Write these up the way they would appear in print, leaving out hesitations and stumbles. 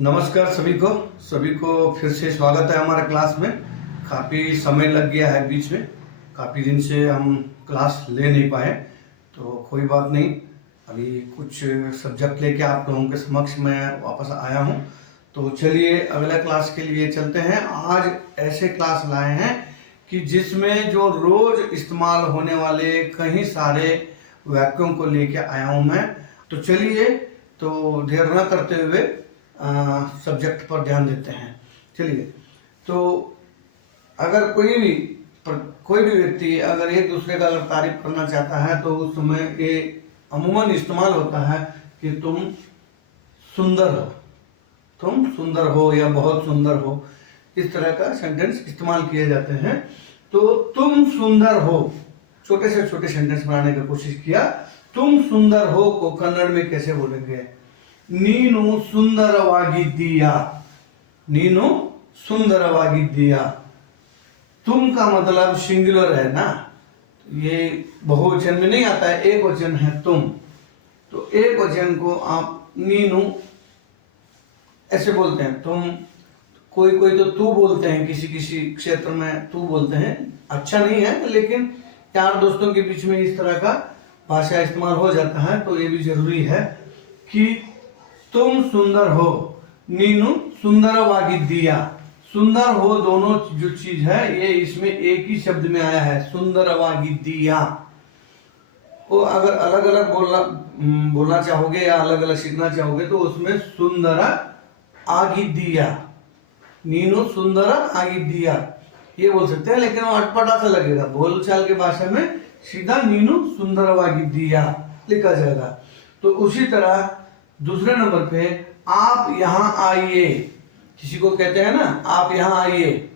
नमस्कार सभी को फिर से स्वागत है हमारे क्लास में। काफ़ी समय लग गया है बीच में, काफ़ी दिन से हम क्लास ले नहीं पाए, तो कोई बात नहीं। अभी कुछ सब्जेक्ट लेके आप लोगों के समक्ष मैं वापस आया हूँ। तो चलिए अगला क्लास के लिए चलते हैं। आज ऐसे क्लास लाए हैं कि जिसमें जो रोज़ इस्तेमाल होने वाले कई सारे वाक्यों को लेके आया हूँ मैं। तो चलिए, तो देर न करते हुए सब्जेक्ट पर ध्यान देते हैं। चलिए, तो अगर कोई भी व्यक्ति अगर एक दूसरे का अगर तारीफ करना चाहता है तो उस समय ये अमूमन इस्तेमाल होता है कि तुम सुंदर हो या बहुत सुंदर हो। इस तरह का सेंटेंस इस्तेमाल किए जाते हैं। तो तुम सुंदर हो, छोटे से छोटे सेंटेंस बनाने की कोशिश किया। तुम सुंदर हो को कन्नड़ में कैसे बोलेंगे? नीनु सुंदरवागिद्दीया। नीनु सुंदरवागिद्दीया। तुम का मतलब सिंगुलर है ना, ये बहुवचन में नहीं आता है, एक वचन है तुम। तो एक वचन को आप नीनु ऐसे बोलते हैं। तुम, कोई तो तू बोलते हैं, किसी क्षेत्र में तू बोलते हैं। अच्छा नहीं है, लेकिन यार दोस्तों के बीच में इस तरह का भाषा इस्तेमाल हो जाता है, तो ये भी जरूरी है कि तुम सुंदर हो। नीनु सुंदरवागिद्दीया। सुंदर हो दोनों जो चीज है ये इसमें एक ही शब्द में आया है, सुंदरवागिद्दीया। वो अगर अलग अलग बोलना चाहोगे या अलग अलग सीखना चाहोगे तो उसमें सुंदर आगिद्दीया, नीनु सुंदर आगिद्दीया ये बोल सकते हैं, लेकिन वो अटपटा सा लगेगा। बोलचाल के भाषा में सीधा नीनु सुंदरवागिद्दीया लिखा जाएगा। तो उसी तरह दूसरे नंबर पे आप यहाँ आइए। किसी को कहते हैं ना आप यहाँ आइए,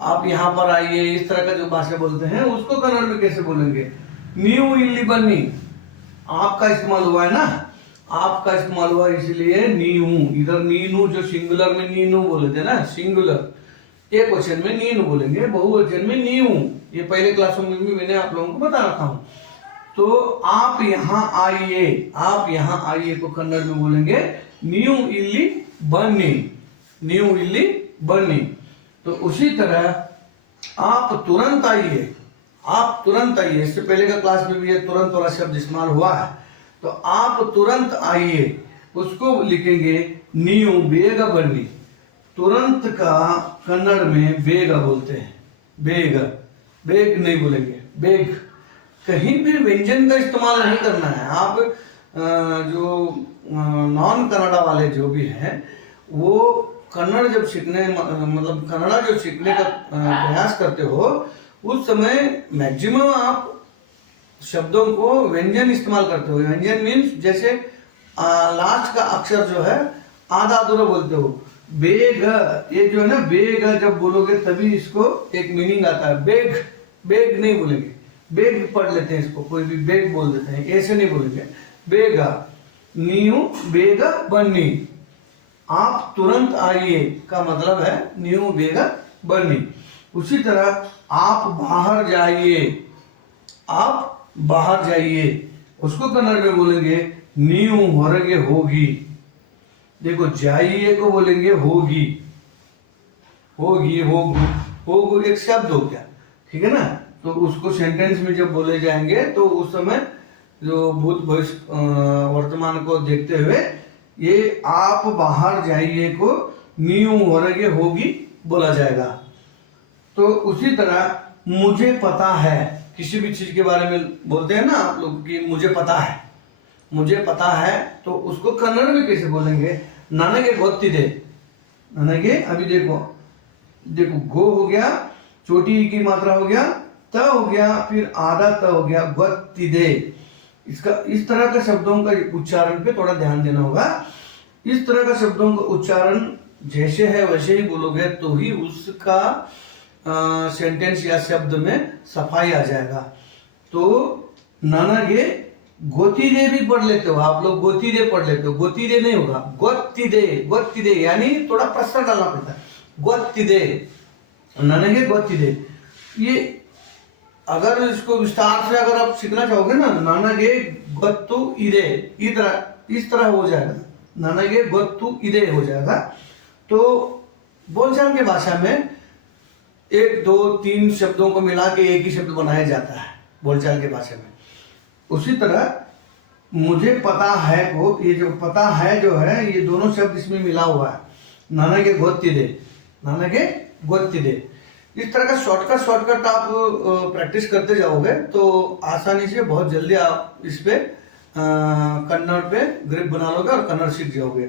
आप यहाँ पर आइए, इस तरह का जो भाषा बोलते हैं उसको कन्नड़ में कैसे बोलेंगे? न्यू इल्ली बन्नी। आपका इस्तेमाल हुआ है ना, आपका इस्तेमाल हुआ इसलिए नीहू। इधर नीनू जो सिंगुलर में नीनू बोले थे ना, सिंगुलर एक वचन में नीनू बोलेंगे, बहुवचन में नीहू। ये पहले क्लासों में भी मैंने आप लोगों को बता रखा हूँ। तो आप यहाँ आइए, आप यहाँ आइए को कन्नड़ में बोलेंगे न्यू इल्ली बन्नी, न्यू इल्ली बन्नी। तो उसी तरह आप तुरंत आइए, आप तुरंत आइए। इससे पहले का क्लास में भी ये तुरंत वाला शब्द इस्तेमाल हुआ है। तो आप तुरंत आइए उसको लिखेंगे न्यू बेग बन्नी। तुरंत का कन्नड़ में बेग बोलते हैं, बेग, बेग नहीं बोलेंगे, बेग। कहीं भी व्यंजन का इस्तेमाल नहीं करना है। आप जो नॉन कन्नड़ा वाले जो भी हैं वो कन्नड़ जब सीखने मतलब कन्नड़ा जो सीखने का प्रयास करते हो उस समय मैक्सिमम आप शब्दों को व्यंजन इस्तेमाल करते हो। व्यंजन मीन्स जैसे लास्ट का अक्षर जो है आधा अधूरा बोलते हो। बेग, ये जो है ना बेग, जब बोलोगे तभी इसको एक मीनिंग आता है। बेग, बेग नहीं बोलेंगे, बेग पढ़ लेते हैं इसको, कोई भी बेग बोल देते हैं, ऐसे नहीं बोलेंगे। बेगा, न्यू बेगा बन्नी। आप तुरंत आइए का मतलब है न्यू बेगा बन्नी। उसी तरह आप बाहर जाइए, आप बाहर जाइए उसको कन्नड़ में बोलेंगे न्यू ಹೊರಗೆ होगी। देखो जाइए को बोलेंगे होगी, होगी, होगू, होगू एक शब्द हो गया, ठीक है ना। तो उसको सेंटेंस में जब बोले जाएंगे तो उस समय जो भूत भविष्य वर्तमान को देखते हुए ये आप बाहर जाइए को न्यू ಹೊರಗೆ होगी बोला जाएगा। तो उसी तरह मुझे पता है, किसी भी चीज के बारे में बोलते हैं ना आप लोग कि मुझे पता है, मुझे पता है, तो उसको कन्नड़ में कैसे बोलेंगे? ನನಗೆ ಗೊತ್ತಿದೆ। ನನಗೆ, अभी देखो देखो, गो हो गया, छोटी की मात्रा हो गया, त हो गया, फिर आधा त हो गया, ಗೊತ್ತಿದೆ। इसका इस तरह का शब्दों का उच्चारण पे थोड़ा ध्यान देना होगा। इस तरह का शब्दों का उच्चारण जैसे है वैसे ही बोलोगे तो ही उसका सेंटेंस या शब्द में सफाई आ जाएगा। तो ನನಗೆ ಗೊತ್ತಿದೆ भी पढ़ लेते हो आप लोग, ಗೊತ್ತಿದೆ पढ़ लेते हो, ಗೊತ್ತಿದೆ नहीं होगा, ಗೊತ್ತಿದೆ, ಗೊತ್ತಿದೆ यानी थोड़ा प्रश्न डालना पड़ता है। ಗೊತ್ತಿದೆ, ನನಗೆ ಗೊತ್ತಿದೆ। ये अगर इसको विस्तार से अगर आप सीखना चाहोगे ना, ನನಗೆ ಗೊತ್ತು ಇದೆ, इस तरह हो जाएगा। ನನಗೆ ಗೊತ್ತು ಇದೆ हो जाएगा। तो बोलचाल की भाषा में 1 2 3 शब्दों को मिला के एक ही शब्द बनाया जाता है बोलचाल की भाषा में। उसी तरह मुझे पता है को, ये जो पता है जो है ये दोनों शब्द इसमें मिला हुआ है। ನನಗೆ ಗೊತ್ತಿದೆ, ನನಗೆ ಗೊತ್ತಿದೆ। इस तरह का शॉर्टकट आप प्रैक्टिस करते जाओगे तो आसानी से बहुत जल्दी आप इस पे कन्नड़ पे ग्रिप बना लोगे और कन्नड़ सीख जाओगे।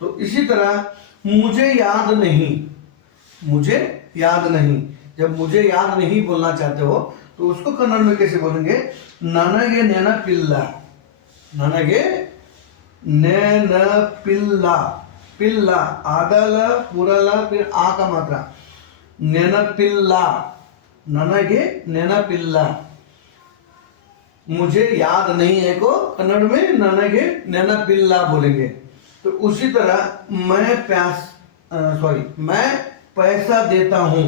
तो इसी तरह मुझे याद नहीं, मुझे याद नहीं, जब मुझे याद नहीं बोलना चाहते हो तो उसको कन्नड़ में कैसे बोलेंगे? ನನಗೆ ನೆನಪಿಲ್ಲ, ನನಗೆ ನೆನಪಿಲ್ಲ, पिल्ला आदल पुरल फिर आ का मात्रा, ನೆನಪಿಲ್ಲ, ನನಗೆ ನೆನಪಿಲ್ಲ। मुझे याद नहीं है को कन्नड़ में ನನಗೆ ನೆನಪಿಲ್ಲ बोलेंगे। तो उसी तरह मैं मैं पैसा देता हूं,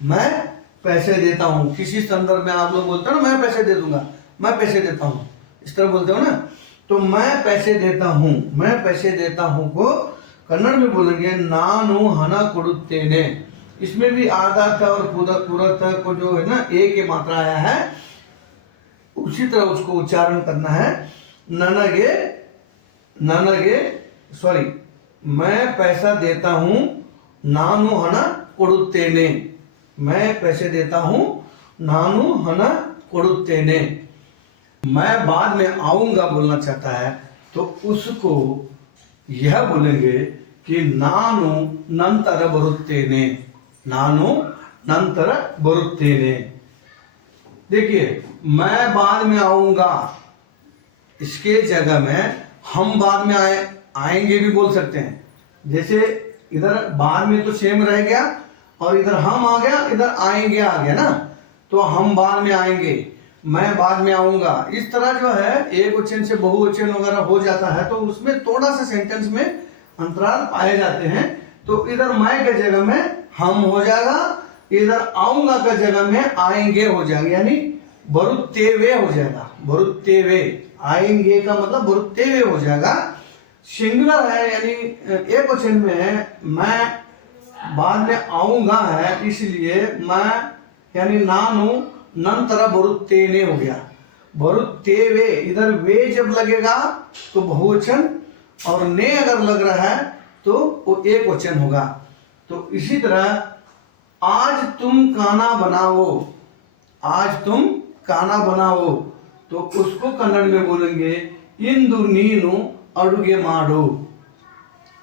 मैं पैसे देता हूं। किसी संदर्भ में आप लोग बोलते हो ना मैं पैसे दे दूंगा, मैं पैसे देता हूं, इस तरह बोलते हो ना। तो मैं पैसे देता हूं, मैं पैसे देता हूं को कन्नड़ में बोलेंगे नानु हन कोडुत्तेने। इसमें भी आधा था और पूरा था को जो है ना ए के मात्रा आया है, उसी तरह उसको उच्चारण करना है। ನನಗೆ ನನಗೆ मैं पैसा देता हूं, ನಾನು ಹಣ ಕೊಡುತ್ತೇನೆ, मैं पैसे देता हूं, ನಾನು ಹಣ ಕೊಡುತ್ತೇನೆ। मैं बाद में आऊंगा बोलना चाहता है तो उसको यह बोलेंगे कि ನಾನು ನಂತರ ಬರುತ್ತೇನೆ, ನಾನು ನಂತರ ಬರುತ್ತೇನೆ। देखिए मैं बाद में आऊंगा, इसके जगह में हम बाद में आएंगे भी बोल सकते हैं। जैसे इधर बाद में तो सेम रह गया और इधर हम आ गया, इधर आएंगे आ गया ना, तो हम बाद में आएंगे, मैं बाद में आऊंगा। इस तरह जो है एक वचन से बहुवचन वगैरह हो जाता है तो उसमें थोड़ा सा सेंटेंस में अंतराल पाए जाते हैं। तो इधर मैं के जगह में हम हो जाएगा, इधर आऊंगा का जगह में आएंगे हो जाएगा, यानी बरुत्तेवे हो जाएगा। बरुत्तेवे आएंगे का मतलब बरुत्तेवे हो जाएगा। सिंगुलर है यानी एक वचन में है, मैं बाद में आऊंगा है, इसलिए मैं यानी नानु ನಂತರ ಬರುತ್ತೇನೆ हो गया। बरुत्तेवे इधर वे जब लगेगा तो बहुवचन और ने अगर लग रहा है तो वो एक वचन होगा। तो इसी तरह आज तुम खाना बनाओ, आज तुम खाना बनाओ, तो उसको कन्नड़ में बोलेंगे इंदु नीनु अडुगे माडो,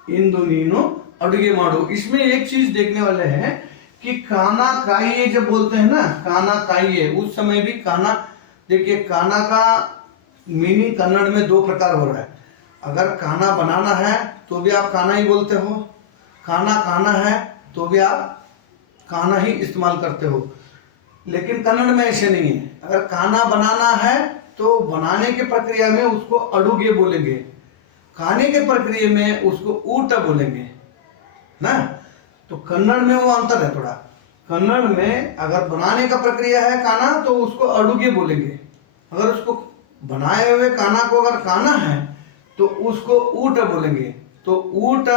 इंदु नीनु अडुगे माडो। इसमें एक चीज देखने वाले हैं कि खाना खाइए जब बोलते हैं ना, खाना खाइए, उस समय भी खाना, देखिए खाना का मीनिंग कन्नड़ में 2 प्रकार हो रहा है। अगर खाना बनाना है तो भी आप खाना ही बोलते हो, खाना खाना है तो भी आप खाना ही इस्तेमाल करते हो। लेकिन कन्नड़ में ऐसे नहीं है। अगर खाना बनाना है तो बनाने के प्रक्रिया में उसको अडुगे बोलेंगे, खाने के प्रक्रिया में उसको ऊट बोलेंगे ना। तो कन्नड़ में वो अंतर है थोड़ा। कन्नड़ में अगर बनाने का प्रक्रिया है खाना तो उसको अडुगे बोलेंगे, अगर उसको बनाए हुए खाना को अगर खाना है तो उसको ऊट बोलेंगे। तो ऊट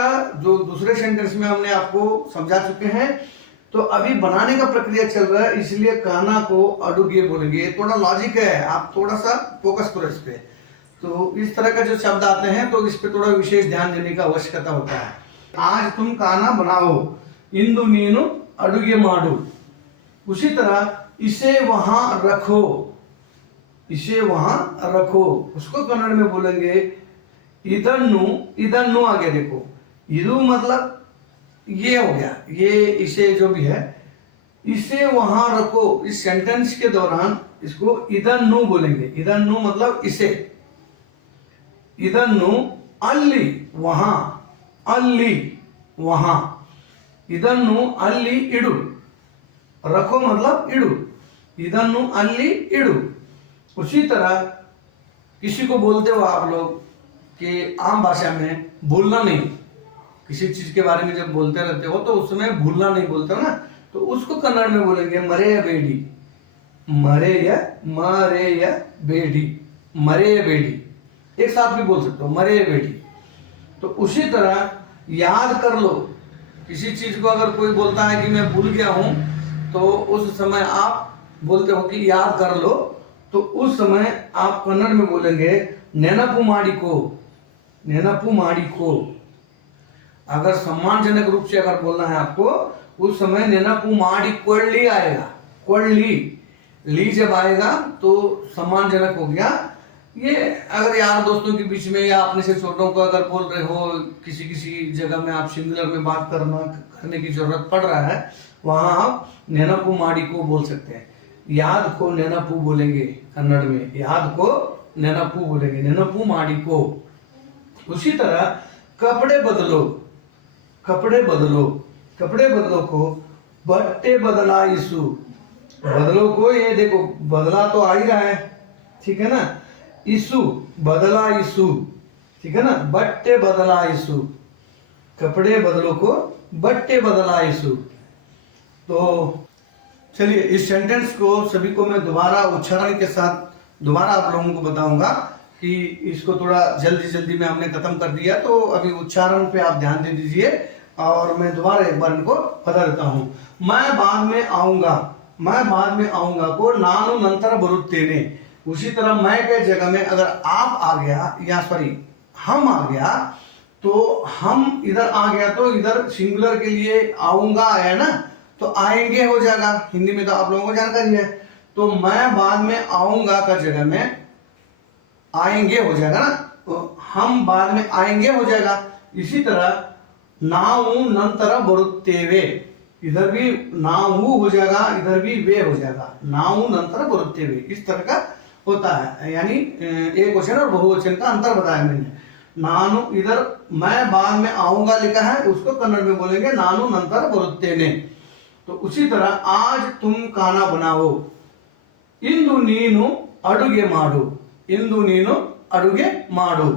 जो दूसरे सेंटेंस में हमने आपको समझा चुके हैं। तो अभी बनाने का प्रक्रिया चल रहा है, इसलिए खाना को अडुगे बोलेंगे। थोड़ा लॉजिक है, आप थोड़ा सा फोकस करो इस पे। तो इस तरह का जो शब्द आते हैं तो इस पे थोड़ा विशेष ध्यान देने का आवश्यकता होता है। आज तुम खाना बनाओ, इंदु नीनु अडुगे माडु। उसी तरह इसे वहां रखो, इसे वहां रखो, उसको कन्नड़ में बोलेंगे इदन्नु। इदन्नु आगे देखो, इदु मतलब ये हो गया, ये इसे जो भी है, इसे वहां रखो। इस सेंटेंस के दौरान इसको इदन्नु बोलेंगे। इदन्नु मतलब इसे, इदन्नु अल्ली वहां, अल्ली वहां, ಇದನ್ನು ಅಲ್ಲಿ ಇಡು, रखो मतलब इडू, ಇದನ್ನು ಅಲ್ಲಿ इडू। उसी तरह किसी को बोलते हो आप लोग कि आम भाषा में भूलना नहीं, किसी चीज के बारे में जब बोलते रहते हो तो उसमें भूलना नहीं बोलते हो ना, तो उसको कन्नड़ में बोलेंगे मरे या बेडी, मरे या बेडी, मरे या बेडी, एक साथ भी बोल सकते हो मरे या बेडी। तो उसी तरह याद कर लो। किसी चीज को अगर कोई बोलता है कि मैं भूल गया हूं, तो उस समय आप बोलते हो कि याद कर लो, तो उस समय आप कन्नड़ में बोलेंगे नेनपु माडिको, नेनपु माडिको। अगर सम्मानजनक रूप से अगर बोलना है आपको, उस समय नेनपु माडिकोल्ली आएगा। कोल्ली, ली जब आएगा तो सम्मानजनक हो गया। ये अगर यार दोस्तों के बीच में या अपने से छोटों को अगर बोल रहे हो, किसी किसी जगह में आप सिंगुलर में बात करने की जरूरत पड़ रहा है, वहां आप नेनपु माडिको बोल सकते हैं। याद को नेनपु बोलेंगे कन्नड़ में, याद को नेनपु बोलेंगे, नेनपु माडिको। उसी तरह कपड़े बदलो, कपड़े बदलो, कपड़े बदलो को बट्टे बदलाइसु। बदलो को ये देखो बदला तो आ ही रहा है, ठीक है ना। इसु बदला इसु, ठीक है ना। बट्टे बदला इसु, कपड़े बदलो को बट्टे बदला इसु। तो चलिए इस सेंटेंस को सभी को मैं दोबारा उच्चारण के साथ दोबारा आप लोगों को बताऊंगा कि इसको थोड़ा जल्दी जल्दी में हमने खत्म कर दिया, तो अभी उच्चारण पे आप ध्यान दे दीजिए और मैं दोबारा एक बार इनको बता देता हूं। मैं बाद में आऊंगा, मैं बाद में आऊंगा को नानु नंतर बरुत्तेने। उसी तरह मैं के जगह में अगर आप आ गया या सॉरी हम आ गया, तो हम इधर आ गया तो इधर सिंगुलर के लिए आऊंगा है ना, तो आएंगे हो जाएगा। हिंदी में तो आप लोगों को जानकारी है। तो मैं बाद में आऊंगा का जगह में आएंगे हो जाएगा ना, तो हम बाद में आएंगे हो जाएगा। इसी तरह नाऊ नंतर बरुत्तेवे, इधर भी नाऊ हो जाएगा, इधर भी वे हो जाएगा। नाऊ नंतर बरुत्तेवे, इस तरह का होता है। यानी एक वचन और बहुवचन का अंतर बताया मैंने। नानु इधर मैं बाद में आऊंगा लिखा है, उसको कन्नड़ में बोलेंगे नानु नंतर बरुत्तेने। तो उसी तरह आज तुम खाना बनाओ, इंदु नीनु अडुगे माडु, इंदु नीनु अडुगे माडु।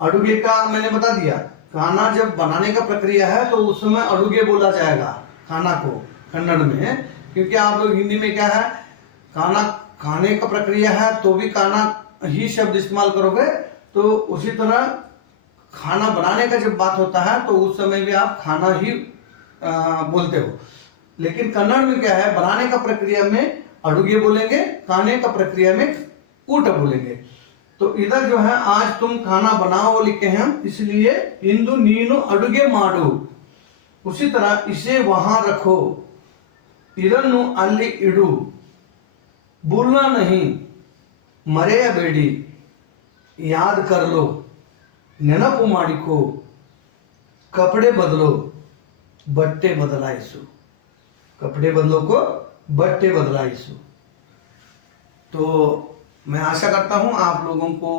अडुगे का मैंने बता दिया, खाना जब बनाने का प्रक्रिया है तो उस समय अडुगे बोला जाएगा खाना को कन्नड़ में, क्योंकि आप लोग हिंदी में क्या है, खाना खाने का प्रक्रिया है तो भी खाना ही शब्द इस्तेमाल करोगे। तो उसी तरह खाना बनाने का जब बात होता है तो उस समय भी आप खाना ही बोलते हो। लेकिन कन्नड़ में क्या है, बनाने का प्रक्रिया में अडुगे बोलेंगे, खाने का प्रक्रिया में ऊट बोलेंगे। तो इधर जो है आज तुम खाना बनाओ लिखे हैं हम, इसलिए इंदु नीनु अडुगे माडु। उसी तरह इसे वहां रखो, इदन्नु अल्ली इडु। भूलना नहीं, मरेयबेडी, याद कर लो, नेनपु माडिको, कपड़े बदलो, बट्टे बदलाइसु। कपड़े बदलो को बट्टे बदलाइसु। तो मैं आशा करता हूं आप लोगों को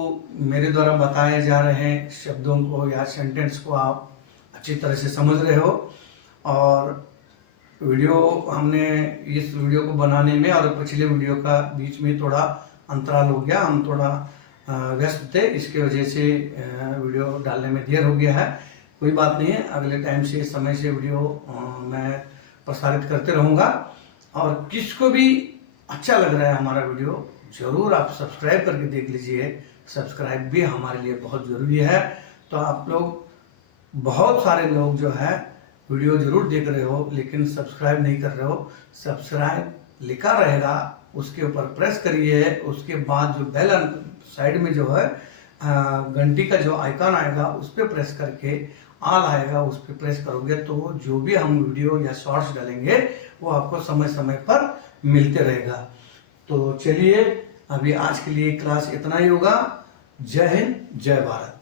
मेरे द्वारा बताए जा रहे शब्दों को या सेंटेंस को आप अच्छी तरह से समझ रहे हो। और वीडियो हमने इस वीडियो को बनाने में और पिछले वीडियो का बीच में थोड़ा अंतराल हो गया, हम थोड़ा व्यस्त थे, इसके वजह से वीडियो डालने में देर हो गया है। कोई बात नहीं है, अगले टाइम से समय से वीडियो मैं प्रसारित करते रहूँगा। और किसको भी अच्छा लग रहा है हमारा वीडियो, जरूर आप सब्सक्राइब करके देख लीजिए। सब्सक्राइब भी हमारे लिए बहुत ज़रूरी है। तो आप लोग बहुत सारे लोग जो है वीडियो जरूर देख रहे हो लेकिन सब्सक्राइब नहीं कर रहे हो। सब्सक्राइब लिखा रहेगा, उसके ऊपर प्रेस करिए। उसके बाद जो बेल साइड में जो है घंटी का जो आइकन आएगा उस पर प्रेस करके ऑल आएगा, उस पर प्रेस करोगे तो जो भी हम वीडियो या शॉर्ट्स डालेंगे वो आपको समय समय पर मिलते रहेगा। तो चलिए अभी आज के लिए क्लास इतना ही होगा। जय हिंद, जय भारत।